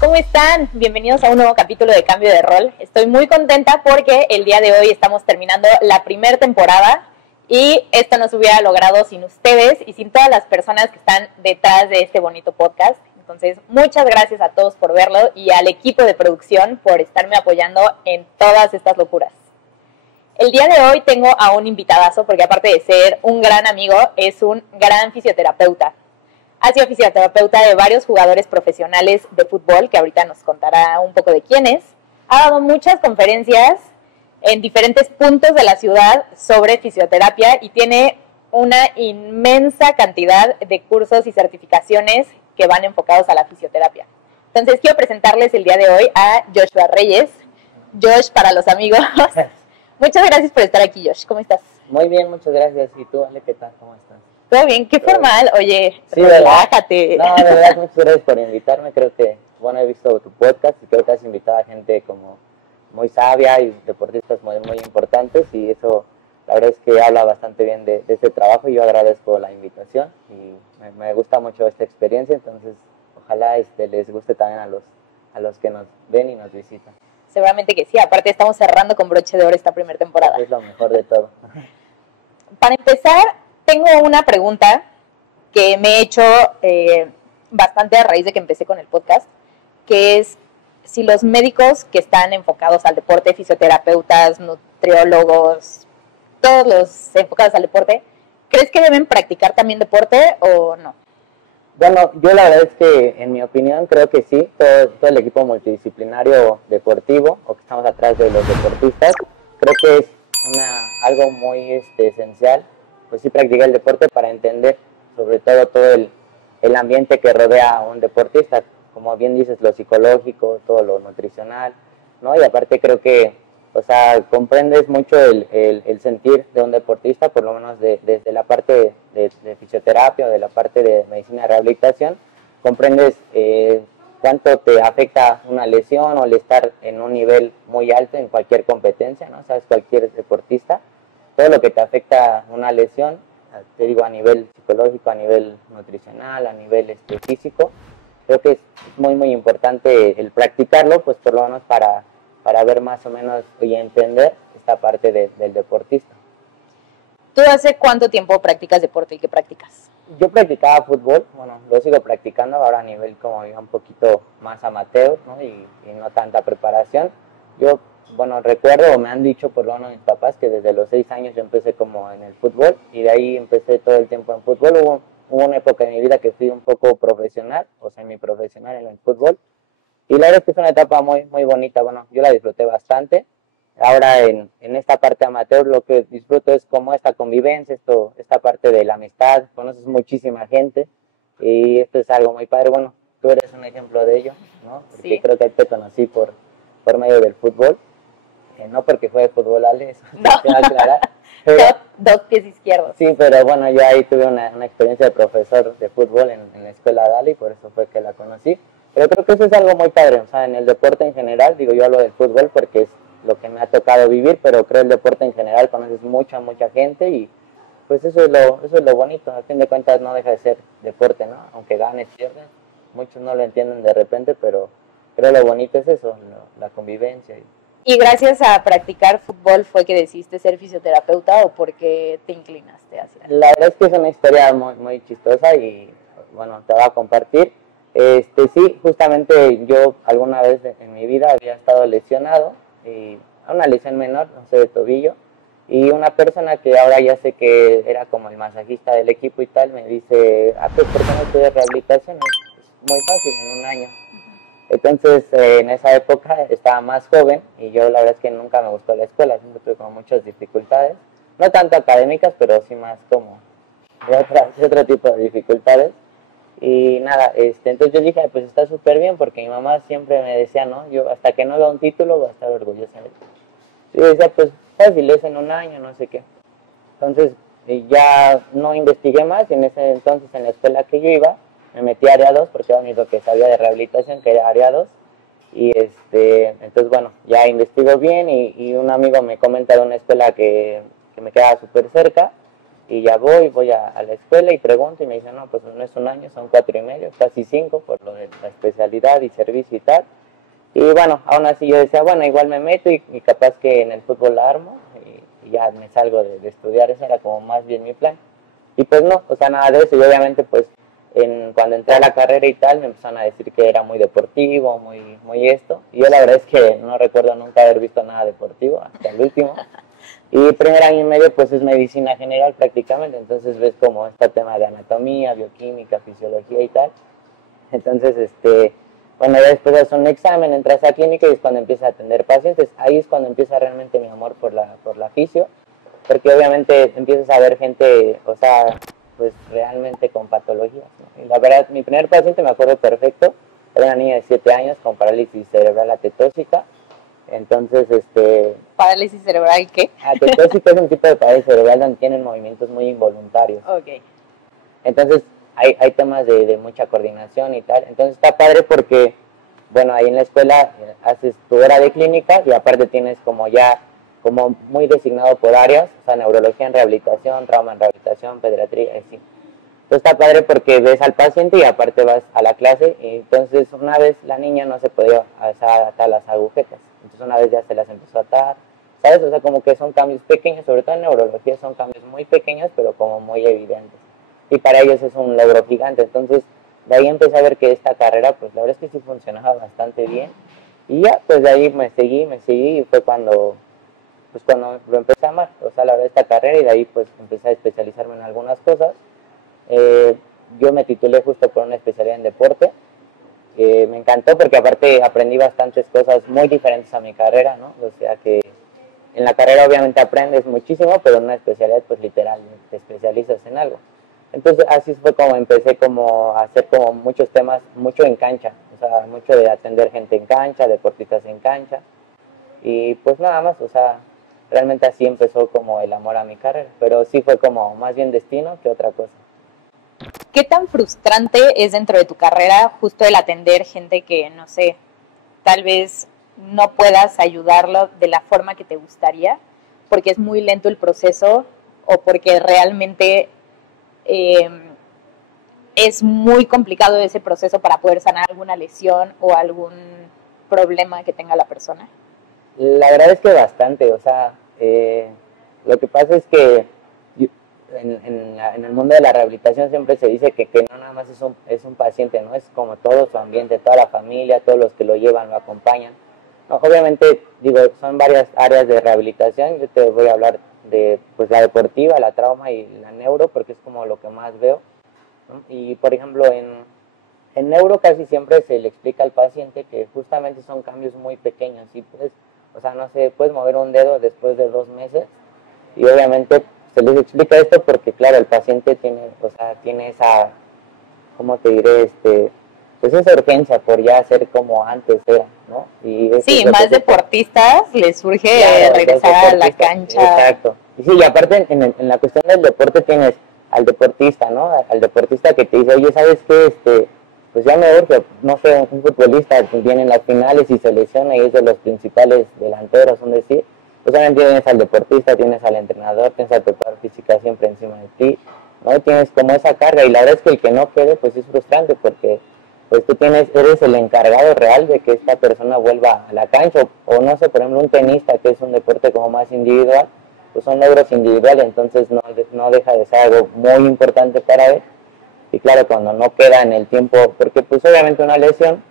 ¿Cómo están? Bienvenidos a un nuevo capítulo de Cambio de Rol. Estoy muy contenta porque el día de hoy estamos terminando la primera temporada y esto no se hubiera logrado sin ustedes y sin todas las personas que están detrás de este bonito podcast. Entonces, muchas gracias a todos por verlo y al equipo de producción por estarme apoyando en todas estas locuras. El día de hoy tengo a un invitadazo porque aparte de ser un gran amigo, es un gran fisioterapeuta. Ha sido fisioterapeuta de varios jugadores profesionales de fútbol, que ahorita nos contará un poco de quiénes. Ha dado muchas conferencias en diferentes puntos de la ciudad sobre fisioterapia y tiene una inmensa cantidad de cursos y certificaciones que van enfocados a la fisioterapia. Entonces quiero presentarles el día de hoy a Joshua Reyes. Josh para los amigos. Muchas gracias por estar aquí, Josh. ¿Cómo estás? Muy bien, muchas gracias. ¿Y tú, Ale, qué tal? ¿Cómo estás? Todo bien, qué formal. Oye, sí, relájate. No, de verdad, muchas gracias por invitarme. Creo que, bueno, he visto tu podcast y creo que has invitado a gente como muy sabia y deportistas muy importantes y eso, la verdad es que habla bastante bien de este trabajo y yo agradezco la invitación y me gusta mucho esta experiencia, entonces ojalá les guste también a los que nos ven y nos visitan. Seguramente que sí, aparte estamos cerrando con broche de oro esta primera temporada. Eso es lo mejor de todo. Para empezar, tengo una pregunta que me he hecho bastante a raíz de que empecé con el podcast, que es si los médicos que están enfocados al deporte, fisioterapeutas, nutriólogos, todos los enfocados al deporte, ¿crees que deben practicar también deporte o no? Bueno, yo la verdad es que en mi opinión creo que sí, todo el equipo multidisciplinario deportivo o que estamos atrás de los deportistas, creo que es algo muy esencial, pues sí practicar el deporte para entender sobre todo el ambiente que rodea a un deportista, como bien dices, lo psicológico, todo lo nutricional, ¿no? Y aparte creo que, o sea, comprendes mucho el sentir de un deportista, por lo menos desde la parte de fisioterapia o de la parte de medicina de rehabilitación, comprendes cuánto te afecta una lesión o el estar en un nivel muy alto en cualquier competencia, ¿no? Sabes, cualquier deportista, todo lo que te afecta una lesión, te digo, a nivel psicológico, a nivel nutricional, a nivel físico, creo que es muy importante el practicarlo, pues por lo menos para ver más o menos y entender esta parte del deportista. ¿Tú hace cuánto tiempo practicas deporte y qué practicas? Yo practicaba fútbol, bueno, lo sigo practicando ahora a nivel como un poquito más amateur, ¿no? y no tanta preparación. Yo, bueno, recuerdo o me han dicho por lo menos mis papás que desde los 6 años yo empecé como en el fútbol y de ahí empecé todo el tiempo en fútbol. Hubo una época en mi vida que fui un poco profesional o semiprofesional en el fútbol. Y la verdad es que es una etapa muy bonita, bueno, yo la disfruté bastante. Ahora en esta parte amateur lo que disfruto es como esta convivencia, esta parte de la amistad, conoces muchísima gente y esto es algo muy padre. Bueno, tú eres un ejemplo de ello, ¿no? Porque sí. Creo que te conocí por medio del fútbol, no porque juegue fútbol, Ale, eso no. Te va a aclarar. Pero, dos pies izquierdos. Sí, pero bueno, yo ahí tuve una experiencia de profesor de fútbol en la escuela de Ale y por eso fue que la conocí. Pero creo que eso es algo muy padre, o sea, en el deporte en general, digo yo hablo del fútbol porque es lo que me ha tocado vivir, pero creo el deporte en general conoces mucha gente y pues eso es lo bonito, a fin de cuentas no deja de ser deporte, ¿no? Aunque ganes, pierdas, muchos no lo entienden de repente, pero creo lo bonito es eso, la convivencia. ¿Y gracias a practicar fútbol fue que decidiste ser fisioterapeuta o por qué te inclinaste hacia él? La verdad es que es una historia muy chistosa y bueno, te voy a compartir. Sí, justamente yo alguna vez en mi vida había estado lesionado, y una lesión menor, no sé, de tobillo, y una persona que ahora ya sé que era como el masajista del equipo y tal, me dice, pues ¿por qué no estudias rehabilitación? Es muy fácil, en un año. Entonces, en esa época estaba más joven y yo la verdad es que nunca me gustó la escuela, siempre tuve como muchas dificultades, no tanto académicas, pero sí más como de otro tipo de dificultades. Y nada, entonces yo dije, pues está súper bien, porque mi mamá siempre me decía, ¿no? Yo hasta que no vea un título voy a estar orgullosa de él. Y yo decía, pues fácil, es en un año, no sé qué. Entonces ya no investigué más, y en ese entonces en la escuela que yo iba, me metí a área 2, porque era lo único que sabía de rehabilitación, que era área 2. Y entonces bueno, ya investigo bien, y un amigo me comenta de una escuela que me quedaba súper cerca. Y ya voy a la escuela y pregunto y me dicen, no, pues no es un año, son 4 y medio, casi 5 por lo de la especialidad y servicio y tal. Y bueno, aún así yo decía, bueno, igual me meto y capaz que en el fútbol la armo y ya me salgo de estudiar, ese era como más bien mi plan. Y pues no, o sea, nada de eso. Y obviamente pues cuando entré a la carrera y tal, me empezaron a decir que era muy deportivo, muy esto. Y yo la verdad es que no recuerdo nunca haber visto nada deportivo hasta el último. Y el primer año y medio pues es medicina general prácticamente, entonces ves como este tema de anatomía, bioquímica, fisiología y tal. Entonces, bueno, ya después haces un examen, entras a clínica y es cuando empiezas a atender pacientes. Ahí es cuando empieza realmente mi amor por la fisio, porque obviamente empiezas a ver gente, o sea, pues realmente con patologías, ¿no? Y la verdad, mi primer paciente me acuerdo perfecto, era una niña de 7 años con parálisis cerebral atetóxica. Entonces, ¿Parálisis cerebral qué? atetóxica es un tipo de parálisis cerebral donde tienen movimientos muy involuntarios. Ok. Entonces, hay temas de mucha coordinación y tal. Entonces, está padre porque, bueno, ahí en la escuela haces tu hora de clínica y aparte tienes como ya, como muy designado por áreas, o sea, neurología en rehabilitación, trauma en rehabilitación, pediatría, así. Entonces está padre porque ves al paciente y aparte vas a la clase. Y entonces una vez la niña no se podía atar las agujetas. Entonces una vez ya se las empezó a atar. ¿Sabes? O sea, como que son cambios pequeños, sobre todo en neurología son cambios muy pequeños, pero como muy evidentes. Y para ellos es un logro gigante. Entonces de ahí empecé a ver que esta carrera, pues la verdad es que sí funcionaba bastante bien. Y ya, pues de ahí me seguí y fue cuando lo empecé a amar. O sea, la verdad esta carrera y de ahí pues empecé a especializarme en algunas cosas. Yo me titulé justo por una especialidad en deporte. Me encantó porque aparte aprendí bastantes cosas muy diferentes a mi carrera, ¿no? O sea que en la carrera obviamente aprendes muchísimo, pero en una especialidad pues literal te especializas en algo. Entonces así fue como empecé como a hacer como muchos temas, mucho en cancha, o sea, mucho de atender gente en cancha, deportistas en cancha. Y pues nada más, o sea, realmente así empezó como el amor a mi carrera, pero sí fue como más bien destino que otra cosa. ¿Qué tan frustrante es dentro de tu carrera justo el atender gente que, no sé, tal vez no puedas ayudarlo de la forma que te gustaría, porque es muy lento el proceso o porque realmente eh, es muy complicado ese proceso para poder sanar alguna lesión o algún problema que tenga la persona? La verdad es que bastante, o sea, lo que pasa es que en el mundo de la rehabilitación siempre se dice que no nada más es un paciente, ¿no? Es como todo su ambiente, toda la familia, todos los que lo llevan, lo acompañan. No, obviamente, digo, son varias áreas de rehabilitación, yo te voy a hablar de pues la deportiva, la trauma y la neuro, porque es como lo que más veo, ¿no? Y por ejemplo, en neuro casi siempre se le explica al paciente que justamente son cambios muy pequeños y pues, o sea, no sé, puedes mover un dedo después de 2 meses y obviamente se les explica esto porque claro, el paciente tiene, o sea, tiene esa, ¿cómo te diré? Pues esa urgencia por ya hacer como antes era, ¿no? Y eso es Sí, lo que más deportistas les surge claro, regresar a la cancha. exacto. Y sí, y aparte en la cuestión del deporte tienes al deportista, ¿no? Al deportista que te dice, oye, ¿sabes qué? Pues ya me urge, no sé, un futbolista que viene en las finales y se lesiona y es de los principales delanteros, un decir. Pues obviamente tienes al deportista, tienes al entrenador, tienes a tu preparador física siempre encima de ti, ¿no? Tienes como esa carga y la verdad es que el que no puede, pues es frustrante porque pues tú eres el encargado real de que esta persona vuelva a la cancha, o no sé, por ejemplo, un tenista, que es un deporte como más individual, pues son logros individuales, entonces no deja de ser algo muy importante para él, y claro, cuando no queda en el tiempo, porque pues obviamente una lesión,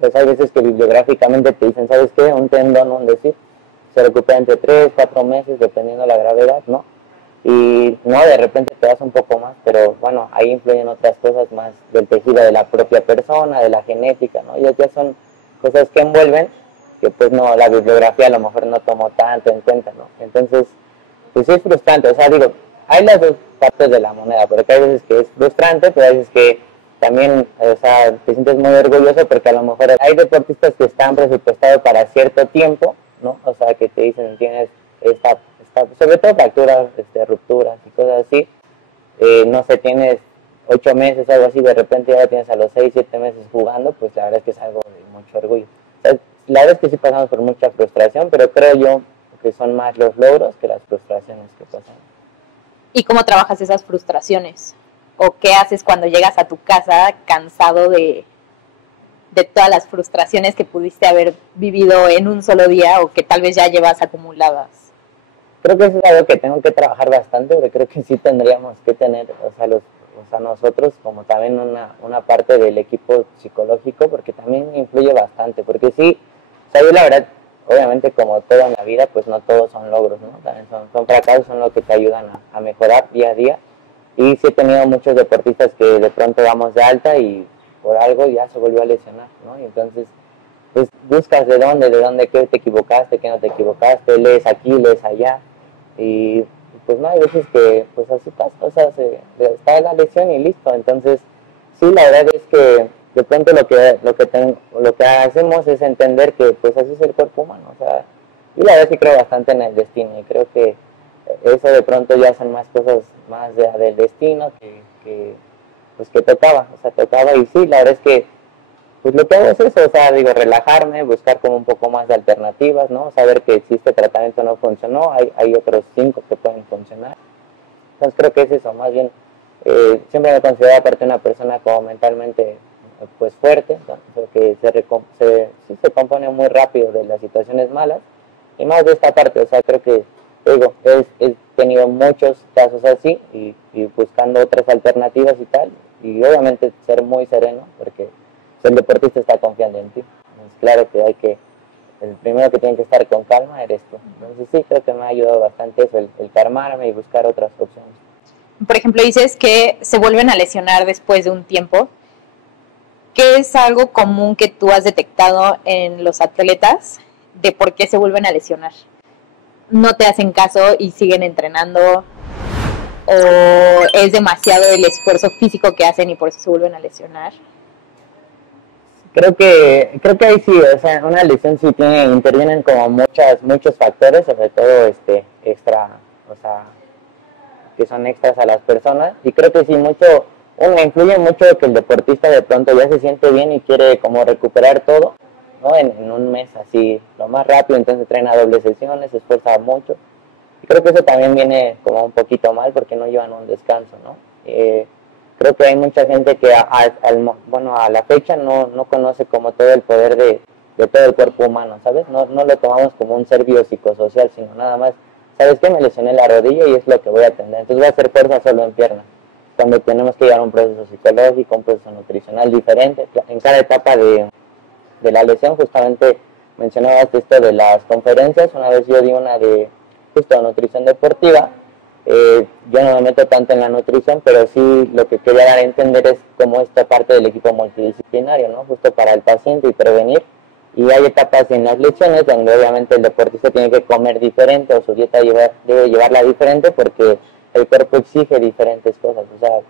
pues hay veces que bibliográficamente te dicen, ¿sabes qué? Un tendón, un decir, se recupera entre 3, 4 meses, dependiendo la gravedad, ¿no? Y no, de repente te das un poco más, pero bueno, ahí influyen otras cosas más del tejido de la propia persona, de la genética, ¿no? Ya son cosas que envuelven, que pues no, la bibliografía a lo mejor no tomó tanto en cuenta, ¿no? Entonces, pues sí es frustrante, o sea, digo, hay las dos partes de la moneda, porque hay veces que es frustrante, pero hay veces que también, o sea, te sientes muy orgulloso porque a lo mejor hay deportistas que están presupuestados para cierto tiempo, ¿no? O sea, que te dicen, tienes sobre todo fracturas, rupturas y cosas así, no sé, tienes 8 meses, algo así, de repente ya tienes a los 6, 7 meses jugando, pues la verdad es que es algo de mucho orgullo. O sea, la verdad es que sí pasamos por mucha frustración, pero creo yo que son más los logros que las frustraciones que pasan. ¿Y cómo trabajas esas frustraciones? ¿O qué haces cuando llegas a tu casa cansado de todas las frustraciones que pudiste haber vivido en un solo día o que tal vez ya llevas acumuladas? Creo que eso es algo que tengo que trabajar bastante, porque creo que sí tendríamos que tener, nosotros como también una parte del equipo psicológico, porque también influye bastante, porque sí, yo la verdad, obviamente como toda en la vida, pues no todos son logros, ¿no? También son fracasos, son lo que te ayudan a mejorar día a día, y sí he tenido muchos deportistas que de pronto damos de alta y por algo ya se volvió a lesionar, ¿no? Y entonces pues buscas de dónde, qué te equivocaste, qué no te equivocaste, lees aquí, lees allá, y pues no, hay veces que pues así pasa, está la lesión y listo. Entonces sí, la verdad es que de pronto lo que hacemos es entender que pues así es el cuerpo humano, y la verdad es que creo bastante en el destino, y creo que eso de pronto ya son más cosas más del destino que tocaba, y sí, la verdad es que pues lo que hago es eso, relajarme, buscar como un poco más de alternativas, ¿no? Saber que existe tratamiento no funcionó, hay otros 5 que pueden funcionar. Entonces creo que es eso, más bien, siempre me considero aparte una persona como mentalmente pues fuerte, ¿no? Porque se compone muy rápido de las situaciones malas, y más de esta parte, creo que, digo, he tenido muchos casos así, y buscando otras alternativas y tal, y obviamente ser muy sereno, porque el deportista está confiando en ti. Entonces, claro que el primero que tiene que estar con calma eres tú. Entonces sí, creo que me ha ayudado bastante eso, el calmarme y buscar otras opciones. Por ejemplo, dices que se vuelven a lesionar después de un tiempo. ¿Qué es algo común que tú has detectado en los atletas de por qué se vuelven a lesionar? ¿No te hacen caso y siguen entrenando? ¿O es demasiado el esfuerzo físico que hacen y por eso se vuelven a lesionar? Creo que ahí sí, una lesión sí intervienen como muchos factores, sobre todo extra, que son extras a las personas, y creo que sí influye mucho que el deportista de pronto ya se siente bien y quiere como recuperar todo, ¿no? En un mes así, lo más rápido, entonces entrena dobles sesiones, se esfuerza mucho, y creo que eso también viene como un poquito mal porque no llevan un descanso, ¿no? Creo que hay mucha gente que a la fecha no conoce como todo el poder de todo el cuerpo humano, ¿sabes? No lo tomamos como un ser biopsicosocial, sino nada más, ¿sabes qué? Me lesioné la rodilla y es lo que voy a atender. Entonces voy a hacer fuerza solo en pierna. Cuando tenemos que llevar un proceso psicológico, un proceso nutricional diferente, en cada etapa de la lesión, justamente mencionabas esto de las conferencias. Una vez yo di una de justo nutrición deportiva. Yo no me meto tanto en la nutrición, pero sí lo que quería dar a entender es cómo esta parte del equipo multidisciplinario, ¿no? Justo para el paciente y prevenir. Y hay etapas en las lesiones donde obviamente el deportista tiene que comer diferente o su dieta debe llevarla diferente porque el cuerpo exige diferentes cosas.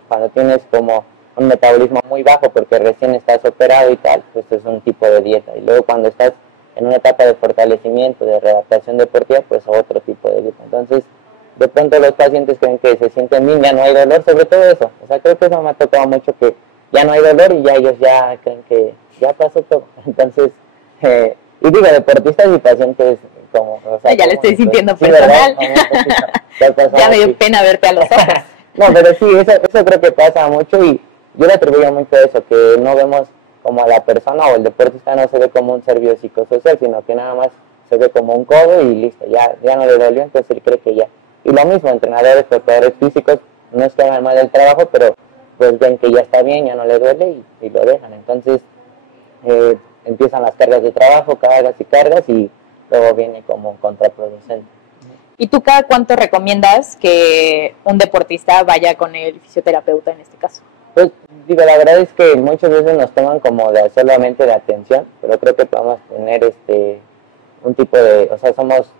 Cuando tienes como un metabolismo muy bajo porque recién estás operado y tal, pues es un tipo de dieta. Y luego cuando estás en una etapa de fortalecimiento, de readaptación deportiva, pues otro tipo de dieta. Entonces, de pronto los pacientes creen que se sienten bien, ya no hay dolor, sobre todo eso. Creo que eso me ha tocado mucho, que ya no hay dolor y ya ellos ya creen que ya pasó todo. Entonces, y digo, deportistas y pacientes como... ya le estoy sintiendo personal. Ya me dio pena verte a los ojos. No, pero sí, eso creo que pasa mucho, y yo le atribuyo mucho a eso, que no vemos como a la persona o el deportista no se ve como un ser biopsicosocial, sino que nada más se ve como un codo y listo, ya no le dolió, entonces él cree que ya. Y lo mismo, entrenadores, preparadores físicos, no es que hagan mal el trabajo, pero pues ven que ya está bien, ya no le duele y lo dejan. Entonces empiezan las cargas de trabajo, cargas, y luego viene como contraproducente. ¿Y tú cada cuánto recomiendas que un deportista vaya con el fisioterapeuta en este caso? Pues digo, la verdad es que muchas veces nos toman como solamente de atención, pero creo que podemos tener un tipo de, somos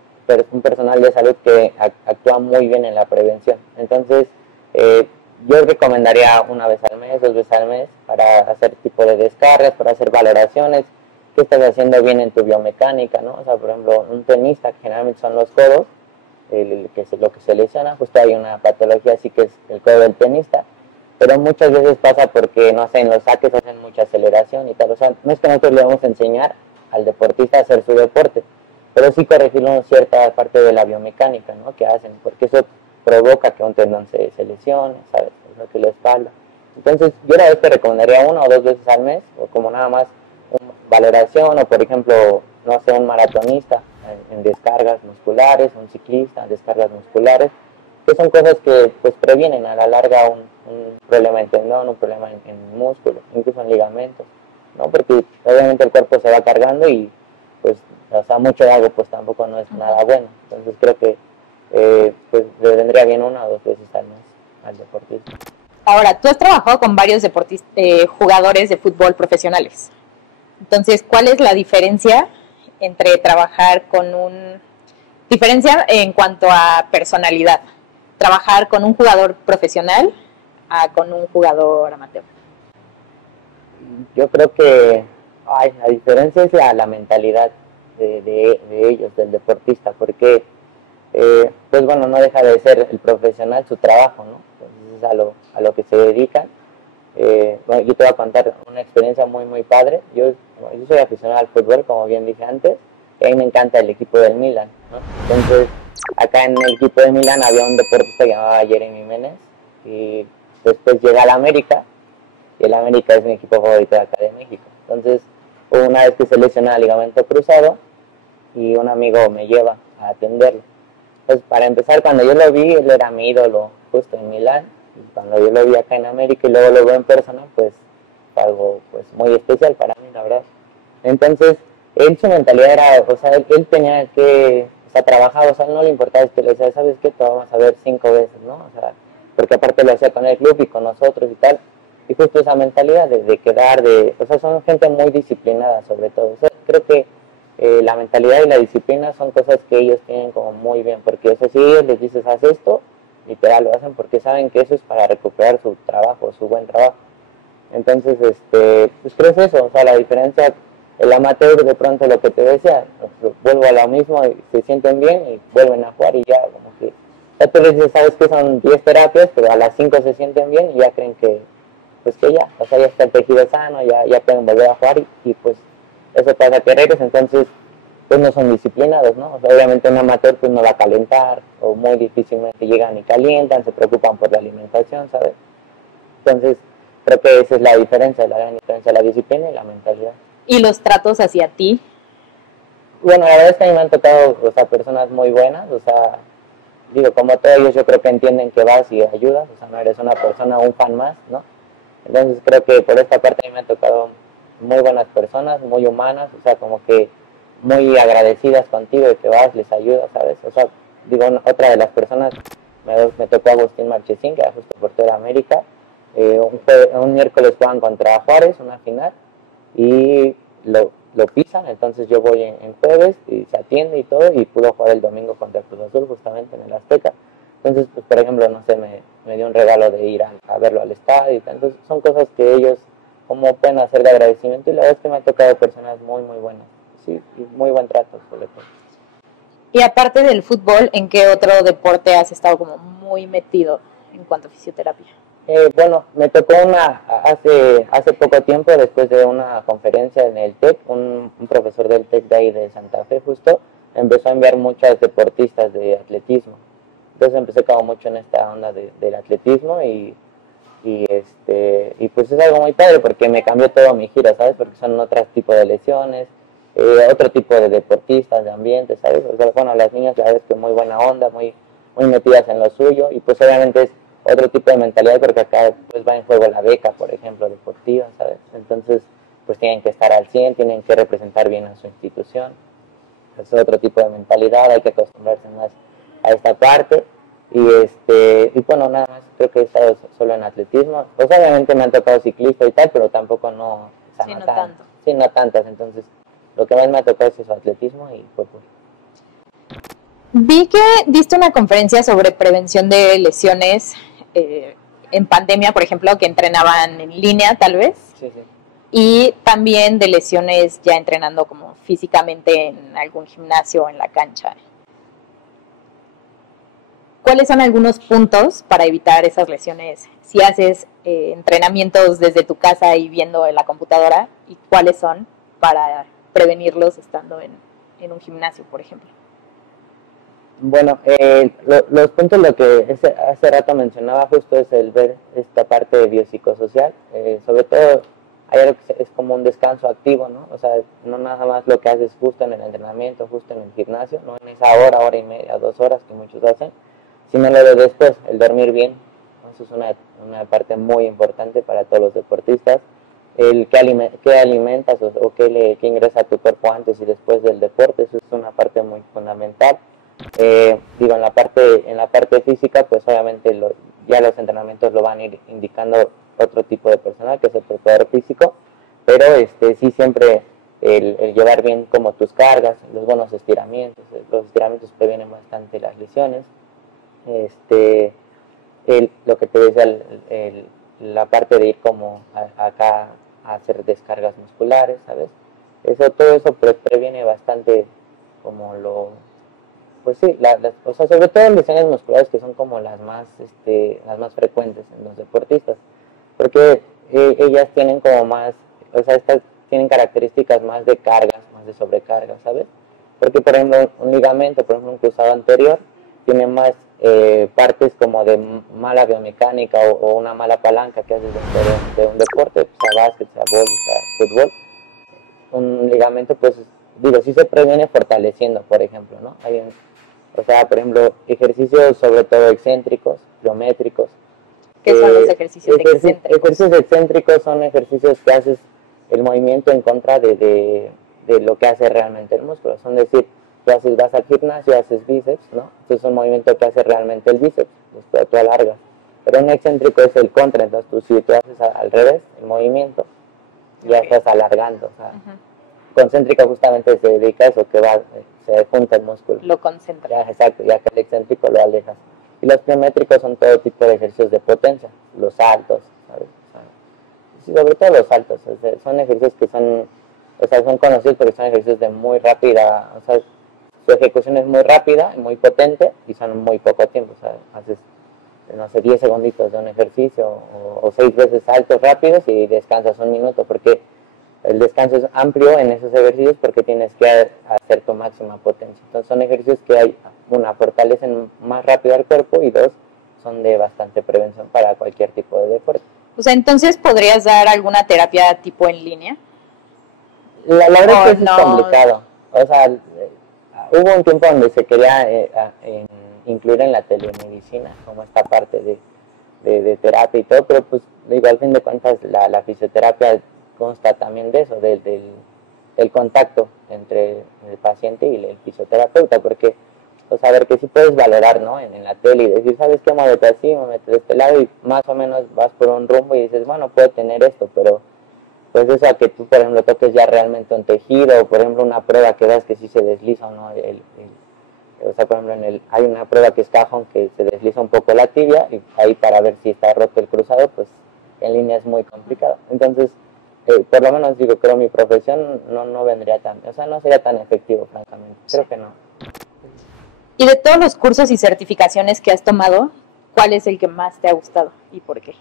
un personal de salud que actúa muy bien en la prevención. Entonces, yo recomendaría una vez al mes, 2 veces al mes, para hacer tipo de descargas, para hacer valoraciones, qué estás haciendo bien en tu biomecánica, ¿no? Por ejemplo, un tenista, que generalmente son los codos, lo que se lesiona, justo hay una patología así que es el codo del tenista, pero muchas veces pasa porque, no sé, en los saques hacen mucha aceleración y tal. No es que nosotros le vamos a enseñar al deportista a hacer su deporte, pero sí corregirlo en cierta parte de la biomecánica, ¿no? Que hacen, porque eso provoca que un tendón se lesione, ¿sabes? Lo que la espalda. Entonces, yo la vez te recomendaría 1 o 2 veces al mes, o como nada más una valoración, o por ejemplo, no sé, un maratonista en descargas musculares, un ciclista en descargas musculares, que son cosas que pues previenen a la larga un problema en tendón, un problema en músculo, incluso en ligamentos, ¿no? Porque obviamente el cuerpo se va cargando y pues, o sea, mucho de algo pues tampoco no es nada bueno. Entonces creo que pues le vendría bien 1 o 2 veces al mes al deportista. Ahora, tú has trabajado con varios jugadores de fútbol profesionales. Entonces, ¿cuál es la diferencia entre trabajar con diferencia en cuanto a personalidad? Trabajar con un jugador profesional a con un jugador amateur. Yo creo que la diferencia es la mentalidad de ellos, del deportista, porque pues bueno, no deja de ser el profesional su trabajo, ¿no? Entonces es a lo que se dedican. Bueno, yo te voy a contar una experiencia muy padre. Yo soy aficionado al fútbol, como bien dije antes, y a mí me encanta el equipo del Milan, ¿no? Entonces, acá en el equipo del Milan había un deportista que llamaba Jeremy Menez, y después llega al América, y el América es mi equipo favorito de acá de México. Entonces, hubo una vez que se lesionó el ligamento cruzado, y un amigo me lleva a atenderlo. Pues para empezar, cuando yo lo vi, él era mi ídolo justo en Milán, y cuando yo lo vi acá en América y luego lo veo en persona, pues fue algo pues muy especial para mí, la verdad. Entonces, él su mentalidad era, o sea, él tenía que, o sea, trabajaba, o sea, no le importaba, es que le decía, ¿sabes qué? Te vamos a ver 5 veces, ¿no? O sea, porque aparte lo hacía con el club y con nosotros y tal, y justo esa mentalidad de quedar, o sea, son gente muy disciplinada sobre todo, o sea, creo que la mentalidad y la disciplina son cosas que ellos tienen como muy bien, porque eso sí, ellos les dices, haz esto, literal lo hacen porque saben que eso es para recuperar su trabajo, su buen trabajo. Entonces, pues creo que es eso, o sea, la diferencia, el amateur de pronto lo que te decía, vuelvo a lo mismo, y se sienten bien y vuelven a jugar y ya como que, ya tú les dices, sabes que son 10 terapias, pero a las 5 se sienten bien y ya creen que, pues que ya, o sea, ya está el tejido sano, ya pueden volver a jugar y pues eso pasa que regresan, entonces pues no son disciplinados, ¿no? O sea, obviamente un amateur pues no va a calentar, o muy difícilmente llegan y calientan, se preocupan por la alimentación, ¿sabes? Entonces, creo que esa es la diferencia, la gran diferencia, la disciplina y la mentalidad. ¿Y los tratos hacia ti? Bueno, la verdad es que a mí me han tocado, o sea, personas muy buenas, o sea, digo, como todos ellos yo creo que entienden que vas y ayudas, o sea, no eres una persona o un fan más, ¿no? Entonces creo que por esta parte a mí me han tocado muy buenas personas, muy humanas, o sea, como que muy agradecidas contigo de que vas, les ayudas, ¿sabes? O sea, digo, otra de las personas, me tocó Agustín Marchesín, que era justo portero de América, un miércoles juegan contra Juárez, una final, y lo pisan, entonces yo voy en jueves y se atiende y todo, y pudo jugar el domingo contra Cruz Azul justamente en el Azteca. Entonces, pues por ejemplo, no sé, me dio un regalo de ir a verlo al estadio y tal. Entonces son cosas que ellos como pueden hacer de agradecimiento, y la verdad es que me ha tocado personas muy buenas, sí, y muy buen trato sobre todo. Y aparte del fútbol, ¿en qué otro deporte has estado como muy metido en cuanto a fisioterapia? Bueno, me tocó hace poco tiempo, después de una conferencia en el TEC, un profesor del TEC de ahí de Santa Fe justo, empezó a enviar muchas deportistas de atletismo. Entonces empecé como mucho en esta onda del atletismo y pues es algo muy padre porque me cambió todo mi giro, ¿sabes? Porque son otros tipos de lesiones, otro tipo de deportistas, de ambiente, ¿sabes? O sea, bueno, las niñas la verdad es que muy buena onda, muy metidas en lo suyo, y pues obviamente es otro tipo de mentalidad porque acá pues va en juego la beca, por ejemplo, deportiva, ¿sabes? Entonces pues tienen que estar al 100, tienen que representar bien a su institución. Es otro tipo de mentalidad, hay que acostumbrarse más a esta parte. Y bueno, nada más, creo que he estado solo en atletismo. Pues obviamente me han tocado ciclista y tal, pero tampoco no, o sea, sí, no tanto. Sí, no tantas. Entonces, lo que más me ha tocado es eso, atletismo y fútbol. Vi que diste una conferencia sobre prevención de lesiones en pandemia, por ejemplo, que entrenaban en línea, tal vez. Sí. Y también de lesiones ya entrenando como físicamente en algún gimnasio o en la cancha. ¿Cuáles son algunos puntos para evitar esas lesiones si haces entrenamientos desde tu casa y viendo en la computadora? ¿Y cuáles son para prevenirlos estando en un gimnasio, por ejemplo? Bueno, los puntos, lo que hace rato mencionaba justo es el ver esta parte de biopsicosocial, sobre todo hay algo que es como un descanso activo, ¿no? O sea, no nada más lo que haces justo en el entrenamiento, justo en el gimnasio, no en esa hora y media, 2 horas que muchos hacen, sino lo de después, el dormir bien, ¿no? Eso es una parte muy importante para todos los deportistas, el qué alimentas o qué ingresa a tu cuerpo antes y después del deporte, eso es una parte muy fundamental. Digo, en la parte física, pues obviamente ya los entrenamientos lo van a ir indicando otro tipo de personal, que es el preparador físico, pero sí siempre el llevar bien como tus cargas, los estiramientos previenen bastante las lesiones, lo que te decía, la parte de ir como acá a hacer descargas musculares, ¿sabes? Todo eso previene bastante como pues sí, o sea, sobre todo en lesiones musculares que son como las más frecuentes en los deportistas, porque ellas tienen como más, o sea, tienen características más de cargas, más de sobrecargas, ¿sabes? Porque, por ejemplo, un ligamento, por ejemplo, un cruzado anterior, tiene más partes como de mala biomecánica o una mala palanca que haces dentro de un deporte, sea básquet, sea vóley, sea fútbol. Un ligamento, pues, digo, sí se previene fortaleciendo, por ejemplo, ¿no? O sea, por ejemplo, ejercicios sobre todo excéntricos, geométricos. ¿Qué son los ejercicios excéntricos? Ejercicios excéntricos son ejercicios que haces el movimiento en contra de lo que hace realmente el músculo. Son decir, vas al gimnasio, haces bíceps, ¿no? Entonces es un movimiento que hace realmente el bíceps, después tú alargas. Pero un excéntrico es el contra, entonces si tú haces al revés el movimiento, ya estás alargando. O sea, concéntrica justamente se dedica a eso, que se junta el músculo. Lo concentra. Ya, exacto, ya que el excéntrico lo alejas. Y los pliométricos son todo tipo de ejercicios de potencia, los saltos, ¿sabes? O sea, sí, sobre todo los saltos, o sea, son ejercicios que son conocidos porque son ejercicios de muy rápida, o sea, su ejecución es muy rápida, muy potente y son muy poco tiempo, o sea, haces, no sé, 10 segunditos de un ejercicio o 6 veces saltos rápidos y descansas un minuto, porque el descanso es amplio en esos ejercicios porque tienes que hacer tu máxima potencia. Entonces son ejercicios que fortalecen más rápido al cuerpo y dos, son de bastante prevención para cualquier tipo de deporte. O sea, entonces, ¿podrías dar alguna terapia tipo en línea? La verdad es que es complicado. O sea, hubo un tiempo donde se quería incluir en la telemedicina como esta parte de terapia y todo, pero pues digo, al fin de cuentas la fisioterapia consta también de eso, del contacto entre el paciente y el fisioterapeuta, porque pues saber que sí puedes valorar, ¿no? En la tele y decir, ¿sabes qué? Muévete así, muévete de este lado y más o menos vas por un rumbo y dices, bueno, puedo tener esto, pero pues eso a que tú, por ejemplo, toques ya realmente un tejido, o por ejemplo una prueba que das que sí se desliza o no, o sea, por ejemplo, hay una prueba que es cajón que se desliza un poco la tibia y ahí para ver si está roto el cruzado, pues en línea es muy complicado. Entonces, por lo menos digo, creo mi profesión no vendría o sea, no sería tan efectivo, francamente. Creo que no. Y de todos los cursos y certificaciones que has tomado, ¿cuál es el que más te ha gustado y por qué?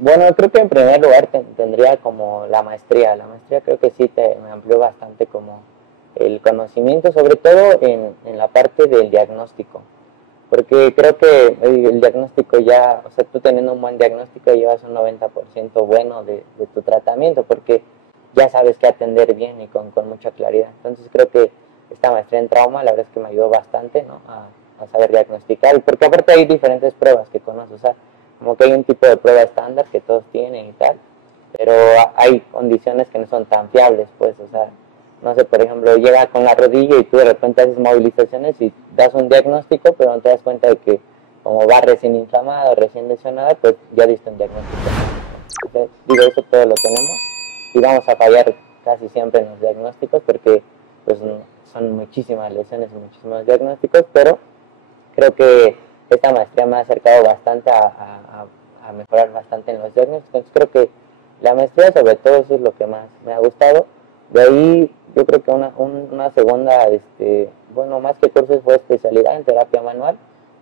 Bueno, creo que en primer lugar tendría como la maestría. La maestría creo que sí me amplió bastante como el conocimiento, sobre todo en la parte del diagnóstico. Porque creo que el diagnóstico ya, o sea, tú teniendo un buen diagnóstico llevas un 90% bueno de tu tratamiento, porque ya sabes qué atender bien y con mucha claridad. Entonces creo que esta maestría en trauma, la verdad es que me ayudó bastante, ¿no? A saber diagnosticar, porque aparte hay diferentes pruebas que conozco, o sea, como que hay un tipo de prueba estándar que todos tienen y tal, pero hay condiciones que no son tan fiables, pues, o sea, no sé, por ejemplo, llega con la rodilla y tú de repente haces movilizaciones y das un diagnóstico, pero no te das cuenta de que como va recién inflamada, recién lesionada, pues ya diste un diagnóstico. Entonces, digo, eso todo lo tenemos y vamos a fallar casi siempre en los diagnósticos porque pues son muchísimas lesiones y muchísimos diagnósticos, pero creo que esta maestría me ha acercado bastante a mejorar bastante en los diagnósticos. Entonces creo que la maestría sobre todo eso es lo que más me ha gustado. De ahí yo creo que una segunda, bueno, más que cursos fue especialidad en terapia manual.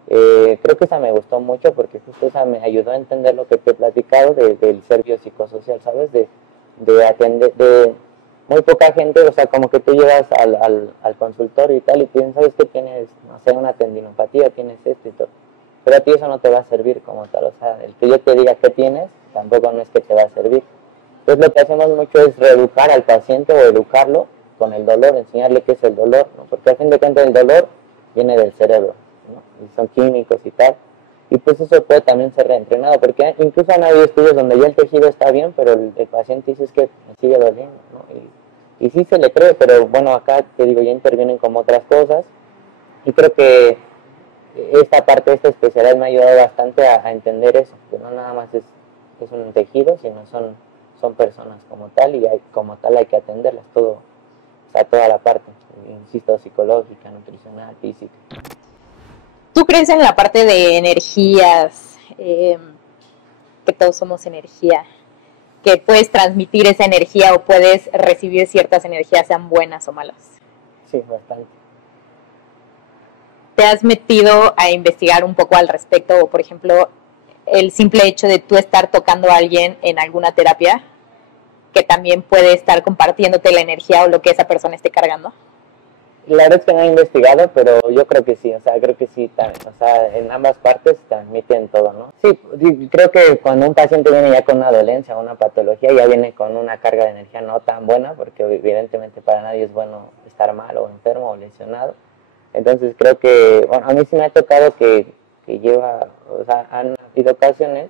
Creo que esa me gustó mucho porque justo esa me ayudó a entender lo que te he platicado del ser biopsicosocial, ¿sabes? De atender, muy poca gente, o sea, como que tú llegas al consultorio y tal, y te dicen, ¿sabes qué tienes? No sé, una tendinopatía, tienes esto y todo. Pero a ti eso no te va a servir como tal, o sea, el que yo te diga qué tienes, tampoco no es que te va a servir. Entonces lo que hacemos mucho es reeducar al paciente o educarlo con el dolor, enseñarle qué es el dolor, ¿no? Porque al fin de cuentas el dolor viene del cerebro, ¿no? Y son químicos y tal. Y pues eso puede también ser reentrenado, porque incluso han habido estudios donde ya el tejido está bien, pero el paciente dice es que me sigue doliendo, ¿no? Y sí se le cree, pero bueno, acá te digo, ya intervienen como otras cosas, y creo que esta parte de esta especialidad me ha ayudado bastante a entender eso, que no nada más es un tejido, sino son personas como tal, y como tal hay que atenderlas todo, o sea, toda la parte, insisto, psicológica, nutricional, física. ¿Tú crees en la parte de energías, que todos somos energía, que puedes transmitir esa energía o puedes recibir ciertas energías, sean buenas o malas? Sí, bastante. ¿Te has metido a investigar un poco al respecto? O, por ejemplo, el simple hecho de tú estar tocando a alguien en alguna terapia, que también puede estar compartiéndote la energía o lo que esa persona esté cargando. La verdad es que no he investigado, pero yo creo que sí, o sea, creo que sí, o sea, en ambas partes transmiten todo, ¿no? Sí, creo que cuando un paciente viene ya con una dolencia o una patología, ya viene con una carga de energía no tan buena, porque evidentemente para nadie es bueno estar mal o enfermo o lesionado. Entonces creo que, bueno, a mí sí me ha tocado que lleva, o sea, han habido ocasiones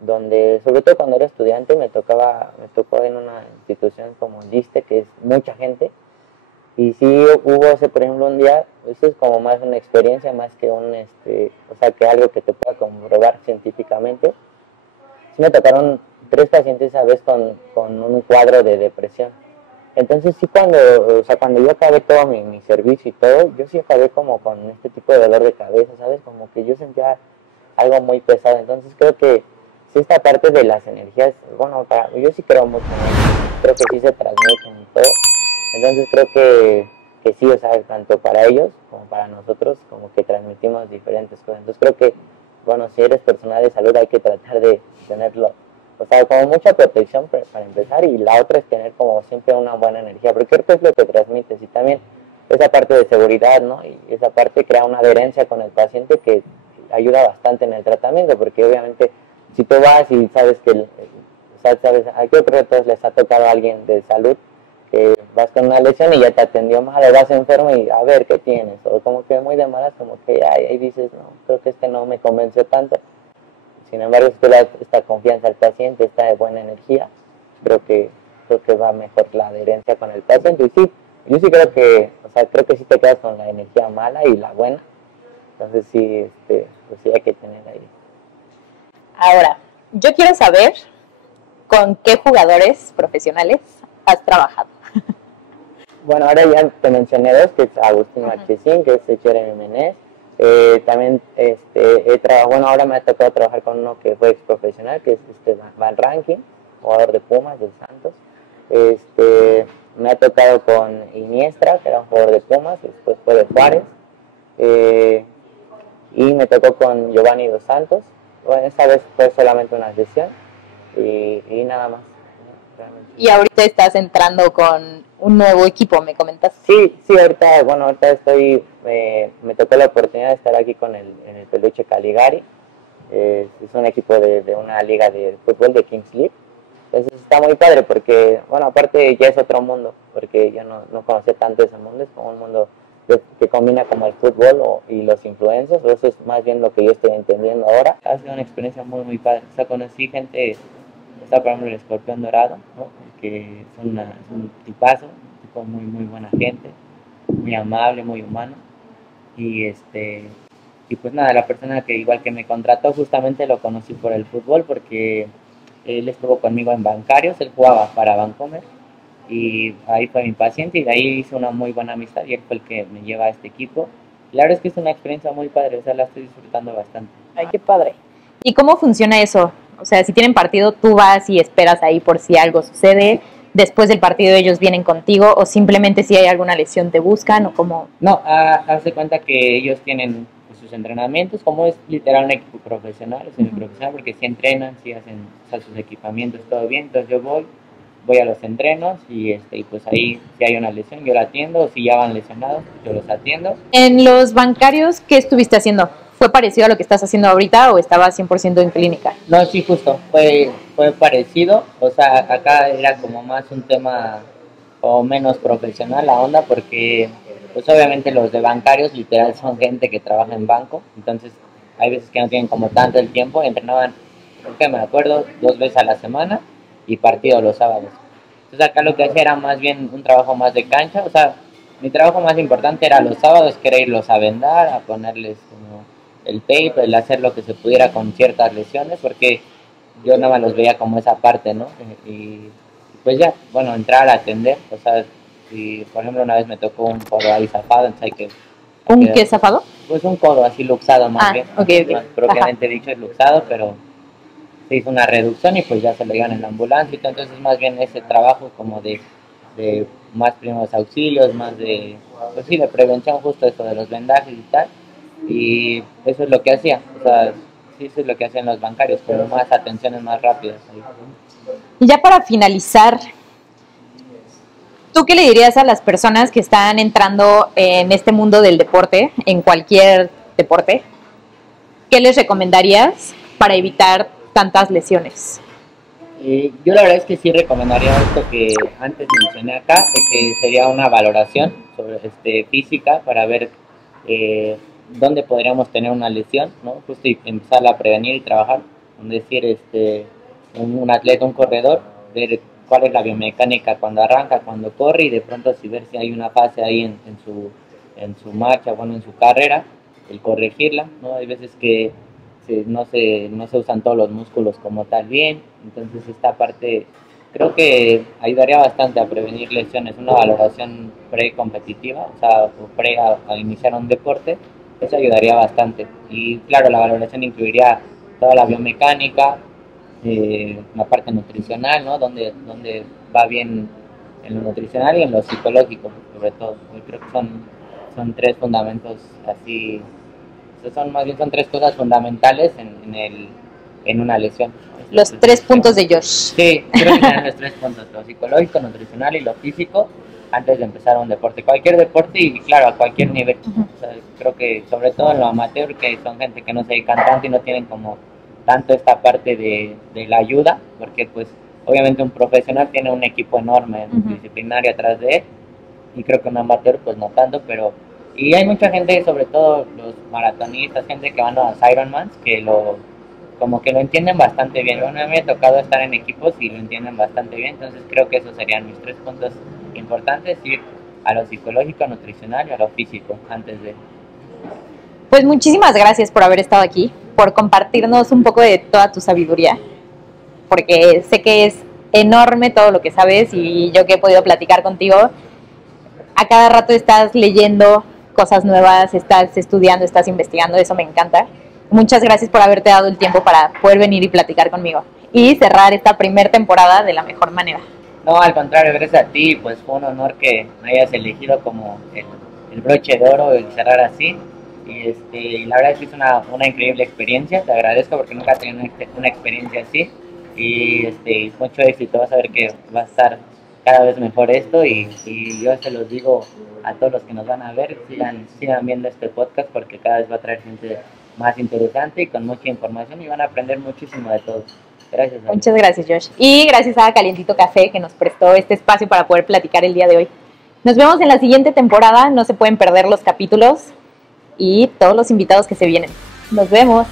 donde, sobre todo cuando era estudiante, me tocó en una institución como el ISSSTE, que es mucha gente. Y sí hubo ese, por ejemplo, un día, eso es como más una experiencia, más que o sea, que algo que te pueda comprobar científicamente. Sí me tocaron 3 pacientes a vez con un cuadro de depresión. Entonces sí o sea, cuando yo acabé todo mi servicio y todo, yo sí acabé como con este tipo de dolor de cabeza, ¿sabes? Como que yo sentía algo muy pesado. Entonces creo que sí esta parte de las energías, bueno, yo sí creo mucho en eso, creo que sí se transmiten y todo. Entonces creo que sí, o sea, tanto para ellos como para nosotros, como que transmitimos diferentes cosas. Entonces creo que, bueno, si eres personal de salud hay que tratar de tenerlo, o sea, como mucha protección para empezar, y la otra es tener como siempre una buena energía, porque creo que es lo que transmites, y también esa parte de seguridad, ¿no? Y esa parte crea una adherencia con el paciente que ayuda bastante en el tratamiento, porque obviamente si tú vas y sabes que, o sea, sabes, aquí creo que a todos les ha tocado a alguien de salud, que vas con una lesión y ya te atendió mal, o vas enfermo y a ver qué tienes, o como que muy de malas, como que ahí dices, no, creo que no me convenció tanto. Sin embargo, si tú le das esta confianza al paciente, esta de buena energía, creo que va mejor la adherencia con el paciente. Y sí, yo sí creo que, o sea, creo que sí te quedas con la energía mala y la buena. Entonces sí, pues sí hay que tener ahí. Ahora, yo quiero saber con qué jugadores profesionales has trabajado. Bueno, ahora ya te mencioné 2, que es Agustín Marchesín, que es Jeremy Menez. También bueno, ahora me ha tocado trabajar con uno que fue ex profesional, que es Van Rankin, jugador de Pumas, del Santos. Me ha tocado con Iniestra, que era un jugador de Pumas, después fue de Juárez. Y me tocó con Giovanni Dos Santos. Bueno, esta vez fue solamente una sesión y nada más. Realmente. Y ahorita estás entrando con un nuevo equipo, me comentas. Sí, ahorita estoy, me tocó la oportunidad de estar aquí con el Peluche Caligari. Es un equipo de una liga de fútbol de Kings League. Entonces está muy padre porque, bueno, aparte ya es otro mundo, porque yo no conocía tanto ese mundo, es como un mundo que combina como el fútbol y los influencers, eso es más bien lo que yo estoy entendiendo ahora. Ha sido una experiencia muy, muy padre. O sea, conocí gente, está por ejemplo el Escorpión Dorado, ¿no? Que es un tipazo, un tipo muy, muy buena gente, muy amable, muy humano. Y pues nada, la persona que igual que me contrató justamente lo conocí por el fútbol, porque él estuvo conmigo en Bancarios, él jugaba para Bancomer y ahí fue mi paciente y de ahí hice una muy buena amistad y él fue el que me lleva a este equipo. La verdad es que es una experiencia muy padre, o sea, la estoy disfrutando bastante. Ay, qué padre. ¿Y cómo funciona eso? O sea, si tienen partido, tú vas y esperas ahí por si algo sucede, después del partido ellos vienen contigo, o simplemente si hay alguna lesión te buscan, o cómo. No, haz de cuenta que ellos tienen sus entrenamientos, como es literal un equipo profesional o semiprofesional, porque si entrenan, si hacen, o sea, sus equipamientos, todo bien. Entonces yo voy, voy a los entrenos y pues ahí si hay una lesión yo la atiendo, o si ya van lesionados pues yo los atiendo. En los bancarios, ¿qué estuviste haciendo? ¿Fue parecido a lo que estás haciendo ahorita o estabas 100% en clínica? No, sí, justo, fue parecido, o sea, acá era como más un tema o menos profesional la onda, porque pues obviamente los de bancarios literal son gente que trabaja en banco, entonces hay veces que no tienen como tanto el tiempo, entrenaban, creo que me acuerdo, 2 veces a la semana y partido los sábados. Entonces acá lo que hacía era más bien un trabajo más de cancha, o sea, mi trabajo más importante era los sábados, que era irlos a vendar, a ponerles como el tape, el hacer lo que se pudiera con ciertas lesiones, porque yo nada más los veía como esa parte, ¿no? Y pues ya, bueno, entrar a atender, o sea, si por ejemplo una vez me tocó un codo ahí zafado, entonces hay que... ¿Un qué zafado? Pues un codo así luxado más bien, okay. No, propiamente dicho es luxado, pero se hizo una reducción y pues ya se lo llevan en la ambulancia, entonces es más bien ese trabajo como de más primeros auxilios, más de, pues sí, de prevención, justo eso de los vendajes y tal, y eso es lo que hacía, o sea, sí, eso es lo que hacían los bancarios, pero más atenciones más rápidas. Y ya para finalizar, ¿tú qué le dirías a las personas que están entrando en este mundo del deporte, en cualquier deporte? ¿Qué les recomendarías para evitar tantas lesiones? Yo la verdad es que sí recomendaría esto que antes mencioné acá, de que sería una valoración sobre física para ver dónde podríamos tener una lesión, ¿no? Justo y empezarla a prevenir y trabajar, es decir, un atleta, un corredor, ver cuál es la biomecánica cuando arranca, cuando corre, y de pronto si ver si hay una fase ahí en su marcha, bueno, en su carrera, el corregirla, ¿no? Hay veces que no se usan todos los músculos como tal bien, entonces esta parte creo que ayudaría bastante a prevenir lesiones. Una valoración pre-competitiva, o sea, o pre a iniciar un deporte, eso ayudaría bastante. Y claro, la valoración incluiría toda la biomecánica, la parte nutricional, ¿no? Donde va bien en lo nutricional y en lo psicológico, sobre todo. Yo creo que son 3 fundamentos así. Son 3 cosas fundamentales en una lesión. Los 3 puntos de Josh. Sí, creo que serían los 3 puntos, lo psicológico, nutricional y lo físico, antes de empezar un deporte. Cualquier deporte y claro, a cualquier nivel. O sea, creo que sobre todo en lo amateur, que son gente que no se dedican tanto y no tienen como tanto esta parte de la ayuda, porque pues obviamente un profesional tiene un equipo enorme disciplinario atrás de él, y creo que un amateur pues no tanto, pero... Y hay mucha gente, sobre todo los maratonistas, gente que van a los Ironmans, que como que lo entienden bastante bien. Bueno, a mí me ha tocado estar en equipos y lo entienden bastante bien, entonces creo que esos serían mis 3 puntos importantes, ir a lo psicológico, nutricional y a lo físico antes de... Pues muchísimas gracias por haber estado aquí, por compartirnos un poco de toda tu sabiduría, porque sé que es enorme todo lo que sabes, y yo que he podido platicar contigo, a cada rato estás leyendo cosas nuevas, estás estudiando, estás investigando, eso me encanta. Muchas gracias por haberte dado el tiempo para poder venir y platicar conmigo y cerrar esta primera temporada de la mejor manera. No, al contrario, gracias a ti, pues fue un honor que me hayas elegido como el broche de oro, el cerrar así, y la verdad es que es una increíble experiencia, te agradezco porque nunca he tenido una experiencia así, y mucho éxito, vas a ver que va a estar cada vez mejor esto, y yo se los digo a todos los que nos van a ver, sigan viendo este podcast porque cada vez va a traer gente más interesante y con mucha información, y van a aprender muchísimo de todo. Gracias. Muchas gracias, Josh. Y gracias a Calientito Café, que nos prestó este espacio para poder platicar el día de hoy. Nos vemos en la siguiente temporada, no se pueden perder los capítulos y todos los invitados que se vienen. Nos vemos.